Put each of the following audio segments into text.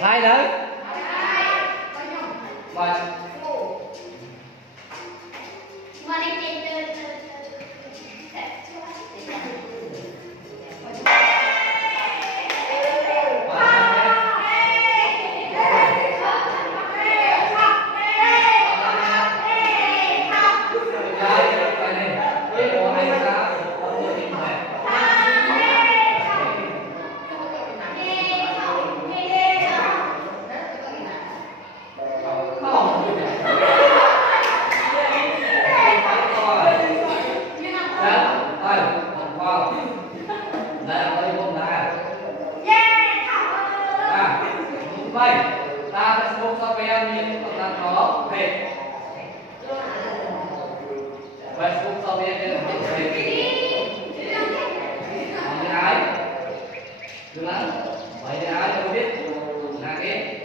hai đấy và vậy ta Facebook software miền ta có về Facebook software miền về ai đúng không vậy ai không biết là cái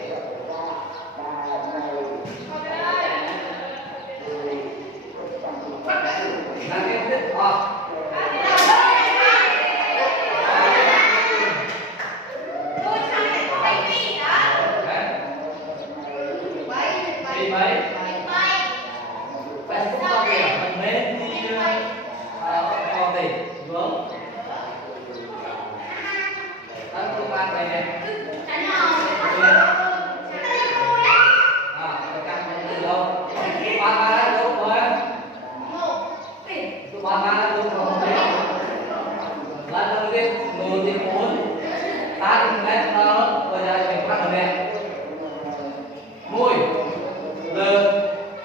biết mấy Facebook software mình nên đi có gì vướng các cơ quan này này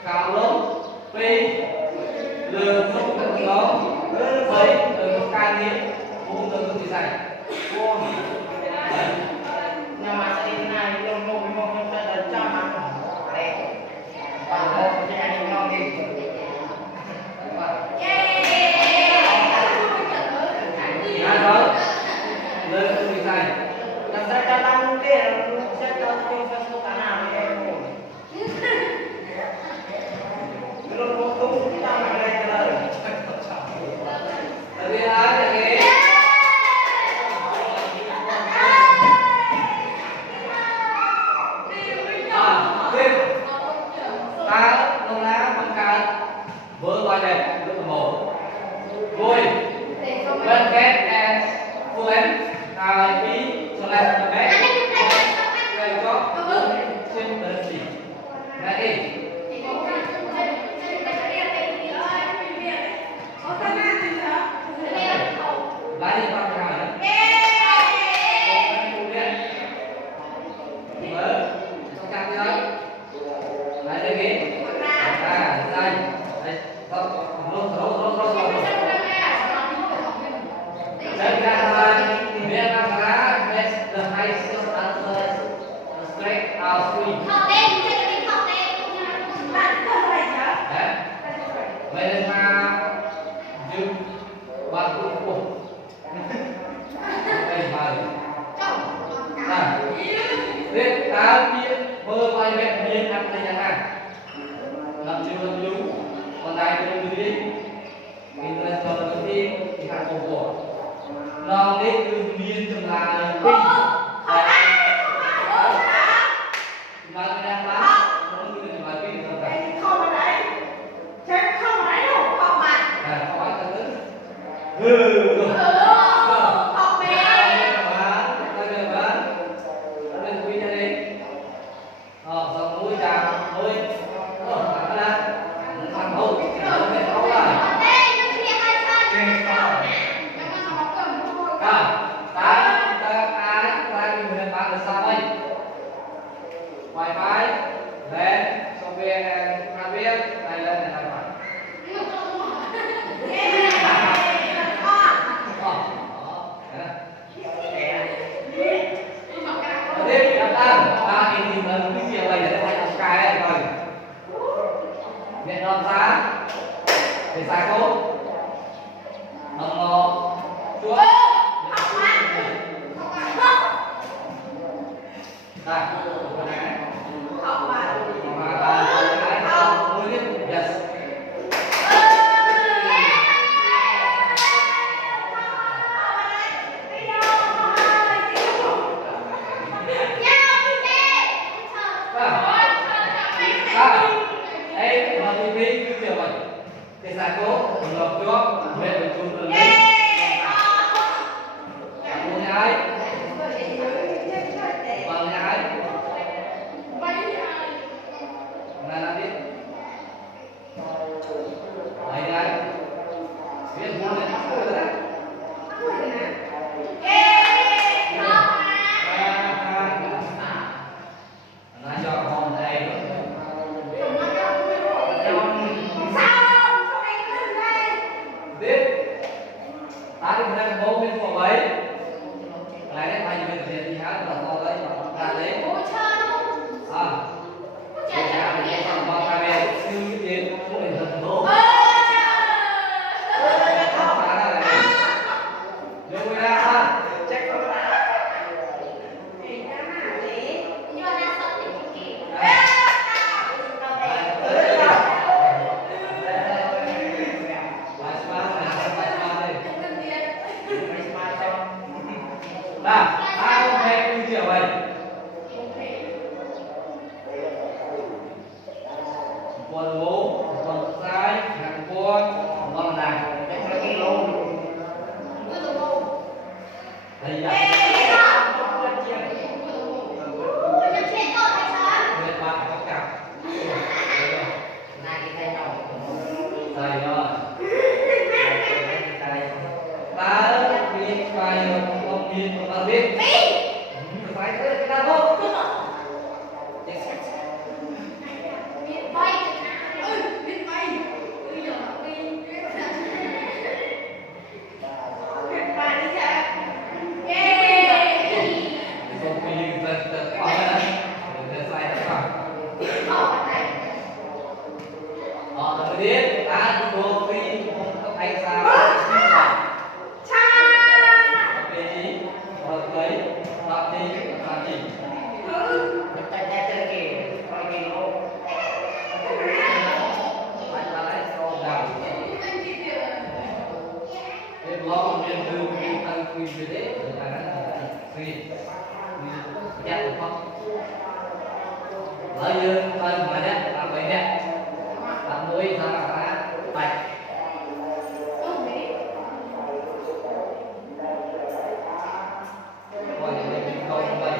cao lớn phi lừa không cần đó thấy từ cáiนี้cũng từ cái gì này nhưng mà cái này luôn luôn luôn là cho mà để và một cái anh ngon đi đó lừa cái gì này làm sao cho tăng cái sẽ cho cái số cả nào thì em với gọi đẹp rất là một vui bên kết and fluent ý cho lên là bé đây có xin đến gì đây lại đi qua cái này không cắt nữa lại đây kì đây dan the highest answer straight out free. Vậy nên mà dừng bạn cũng cùng đây bài biết ta biết mơ vai vẹn miên ăn đây nhà hàng làm chưa làm chú còn đại tôi cứ đi mình lên cho nó đi thì hàng cổ của nó đến từ miền trong là kinh mà người đang bán nó như là kinh rồi đấy không ở đấy thế không ở đấy đâu không mà không phải thật đấy không biết lên quy ra đi xong núi trà núi thẳng ra thẳng hụt Wi-Fi, LAN, software and hardware, này lên này là phải. Tiếp đặt ta thì mình cái gì bây giờ phải học cái này rồi. Nhận đơn giá thì sai cốt. Chúa. Đây. Yes. ở dương hơn mà nhé làm vậy nhé làm muối sao mà cá bạch rồi mình câu vậy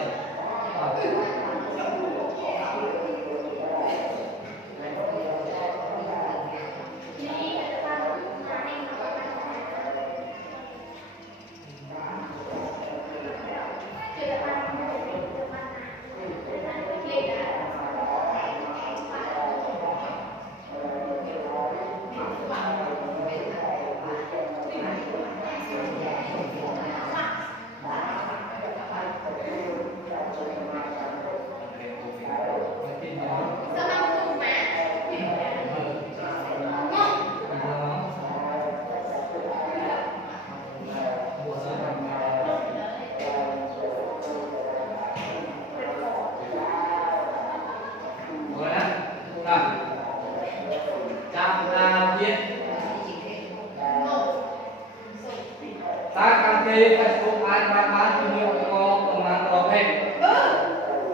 Facebook ai bán cho nhiều có công an có phép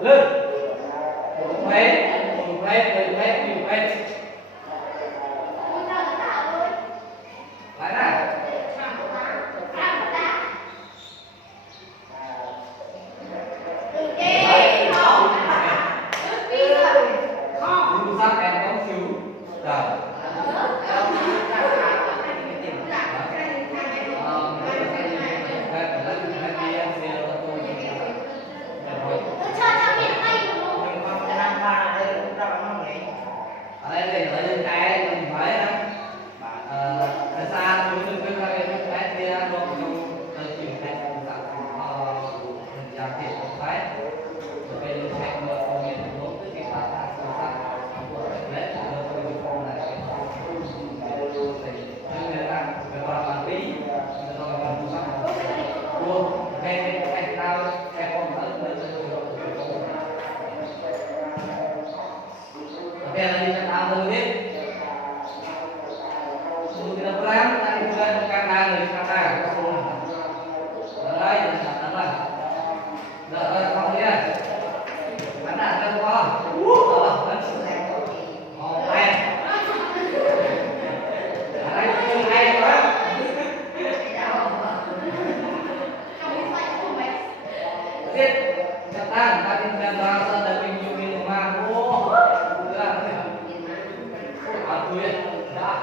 lên một phép lên phép nhiều phép lại nào nhưng sắc em có xíu rồi ở đây ở trên cái mình phải xa tôi cứ cái kia luôn trong chịu thành mình làm việc một cái về thành một miền bốn cái phát ra sâu sắc của cái lễ của tôi con này thì người ta về qua bản lý người ta còn sâu sắc luôn về thành nào em con tới Oke, lagi kita ambil ini. Sudah pelan, tadi bulan kanan dari sana ke sana. Mulai dari sana. Dah, kau lihat. Mana ada kau? Oh, kan. Oh, hai. Hai pun hai kan. Sit, catatan tadi sudah berasa dari Yumi rumah. Aku ya, dah.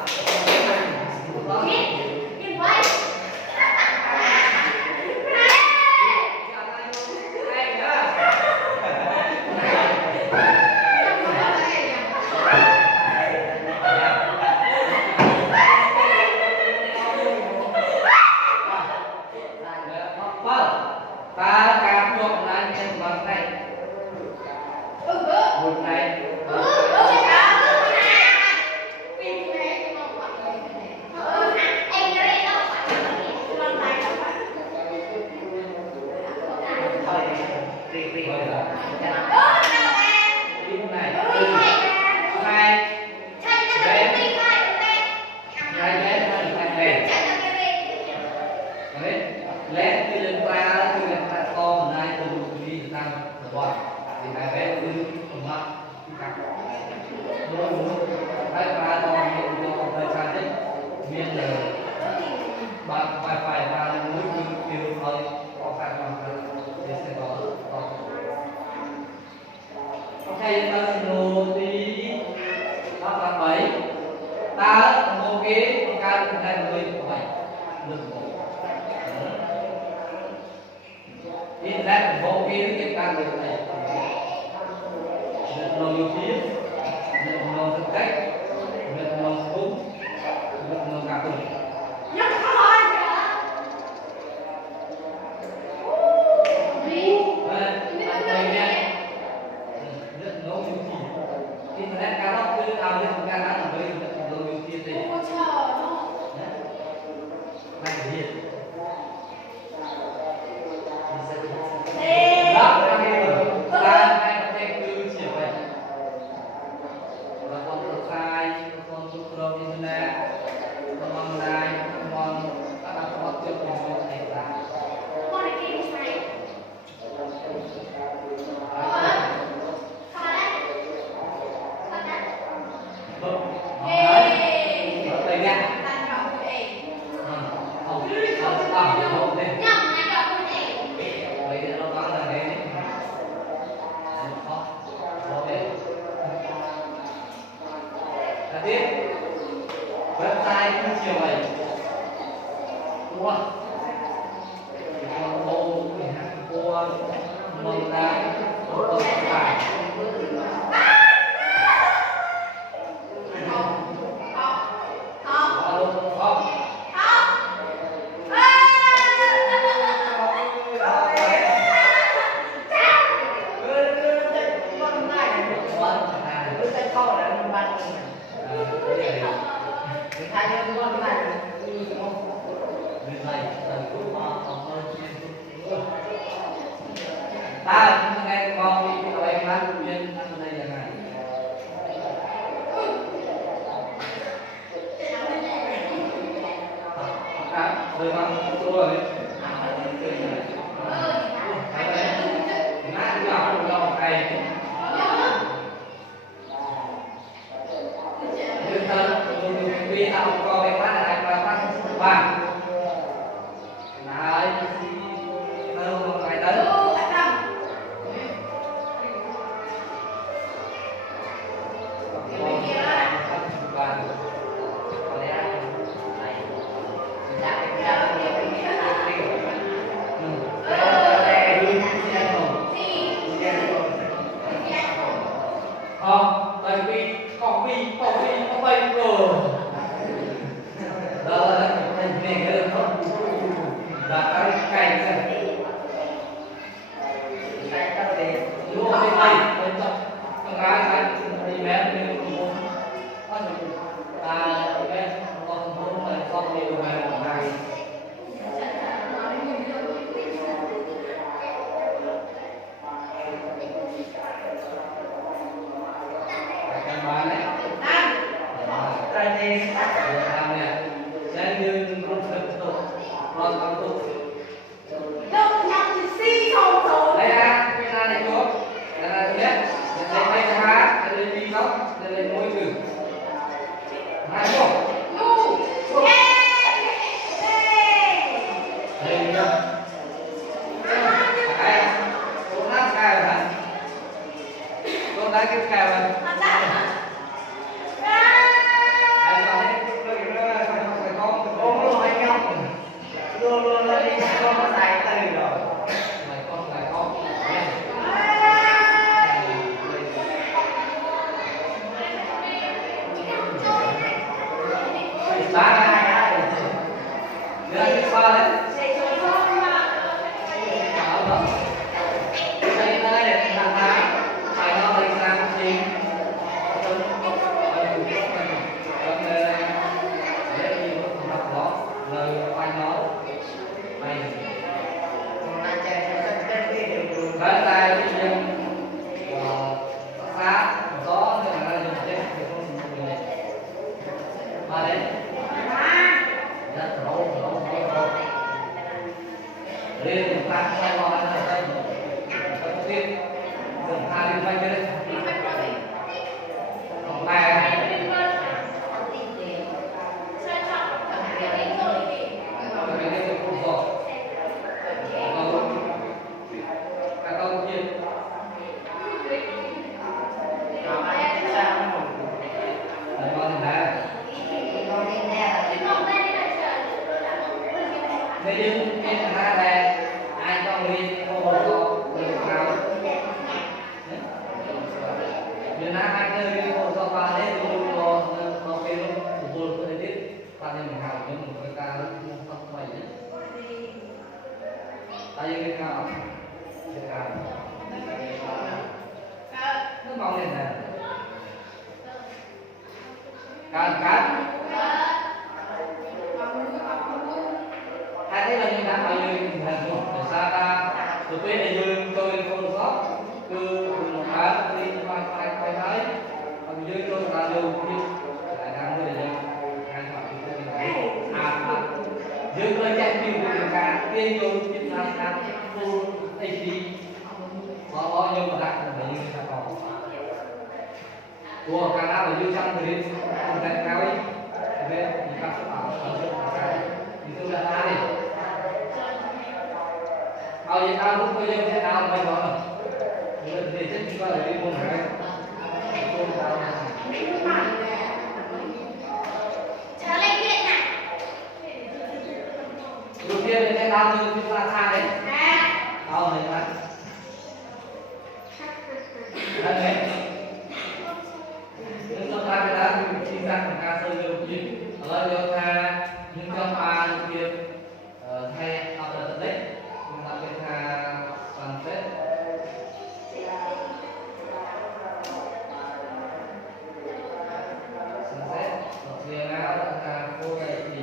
đây cũng chiều vậy đúng không ô cô mong ra cô phải ta nghe con đi của em ăn viên đây là này rồi bằng tôi rồi nát nhỏ đầu này nhưng ta vì tao có cái phát này và phát vàng đấy đâu phải đấy tại vì có bay rồi đó là cái này cái đó là cái này đúng không bên đây bên trong cái đi bé bên con bé con muốn là con đi về này bạn này đây thì làm nè sẽ như con thực tục con tục đây là cái này chỗ đây là thứ nhất đây bay ra hát đây đi góc đây môi trường hai chỗ đây nhá đây chỗ nát cài rồi hả chỗ đá cái cài rồi Thế nhưng cái hai này ai trong liên cô có được nào nhưng ai chơi liên cô có ba đấy luôn có cái lúc buồn cái đấy ta nên mình học nhưng mà người ta không phải nhé ta như cái nào nó mong lên này càng hai thế là như đã bao nhiêu hình một để sao ta từ bên này dương tôi không sót cứ một tháng đi quay thấy còn dưới tôi là đều như lại đang người này hai họ chúng tôi thấy dương tôi chạy nhiều người cả tiên vô tiên ra tu tây đi có nhiêu mà đặt là như sao còn của cả năm là dương trong thì không đánh cao ấy về thì các bạn thì tôi là ta đi bao nhiêu tao cũng bây giờ thế nào bây giờ thì chắc chúng ta phải đi buôn hàng tôi bao nhiêu chúng ta tha đấy đâu này mà đấy những chúng ta cái đó sinh ra thành ca sơ vô chín ở vô tha những trong ba kia thay học là đấy chúng ta phải tha sunset Dia nak aku lagi.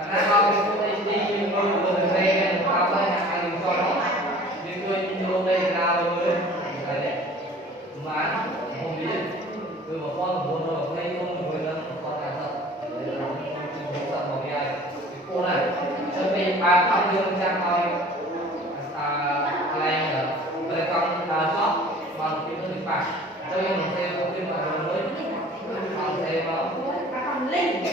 Karena kalau itu SD bermain apa yang paling cocok vô đây ra mới phải đấy mà không biết từ một con muốn rồi đây không người lớn một con là thật để là không sợ một cái cô này cho nên ba không đương trang thôi này là về con shop còn cái thứ phải cho nên mình xem không tin mà mới còn xem còn linh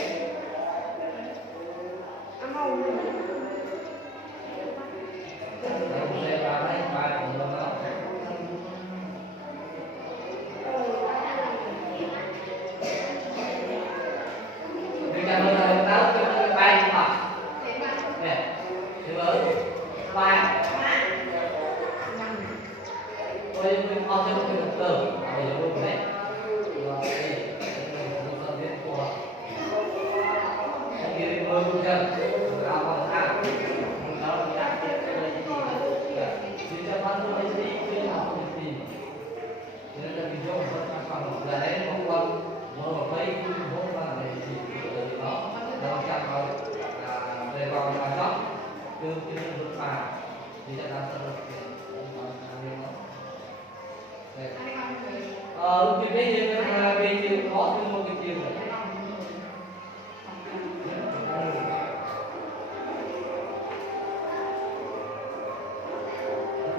lúc đấy như bên kia có thêm một cái chiều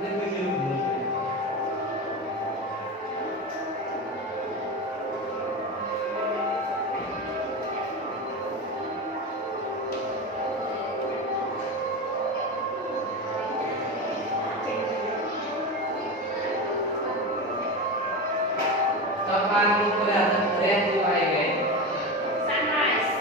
nên cái chiều Kapan itu lihat di baik sunrise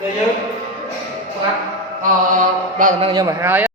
Đây chứ, đoạn năng nhưng mà hai á.